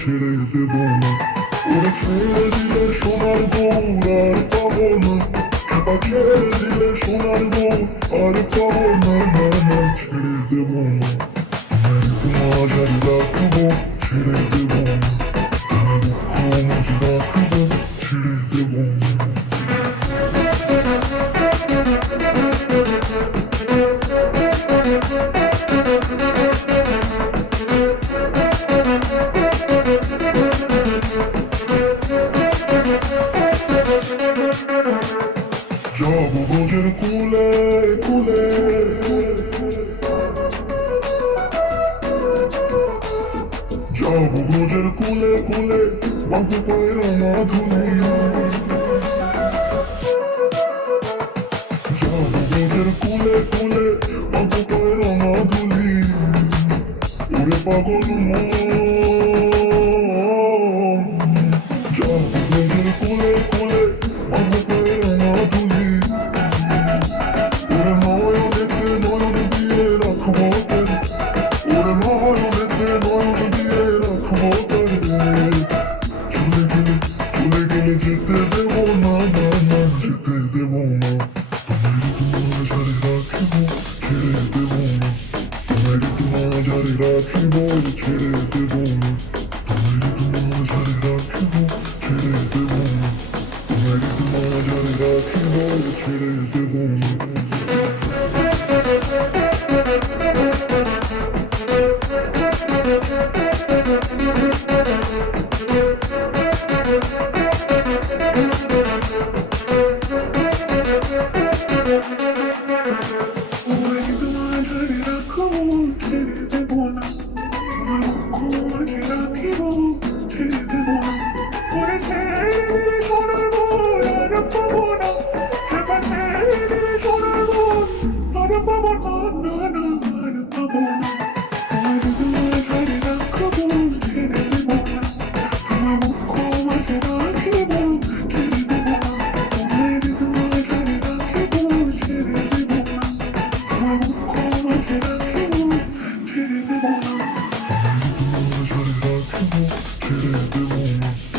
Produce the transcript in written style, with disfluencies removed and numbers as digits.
ছেড়ে দেব না ওরা ছেড়ে দিলে সোনার বউ আর পাবো না ছেড়ে দিলে সোনার বউ আর পাবো না ছেড়ে দেব না তোমার জারি রাখবো ছেড়ে দেব না রাখবো ছেড়ে দেব না যাব ব্রজের কুলে কুলে যাব ব্রজের কুলে কুলে বাঁকু পায়ের মাধুরী যাব ব্রজের কুলে কুলে বাঁকু পায়ের মাধুরী ওরে পাগল মন যাব ব্রজের কুলে কুলে বাঁকু পায়ের মাধুরী ওরে নয়নেতে নয়ন দিয়ে রাখবো তোরে ওরে নয়নেতে নয়ন দিয়ে রাখবো তোরে চলে গেলে যেতে দেব না যেতে দেব না তোমার জারি রাখিব ছেড়ে দেব না তোমার জারি রাখিব ছেড়ে দেব না তোমার জারি রাখিব ছেড়ে দেব না তোমার জারি রাখিব ছেড়ে দেব না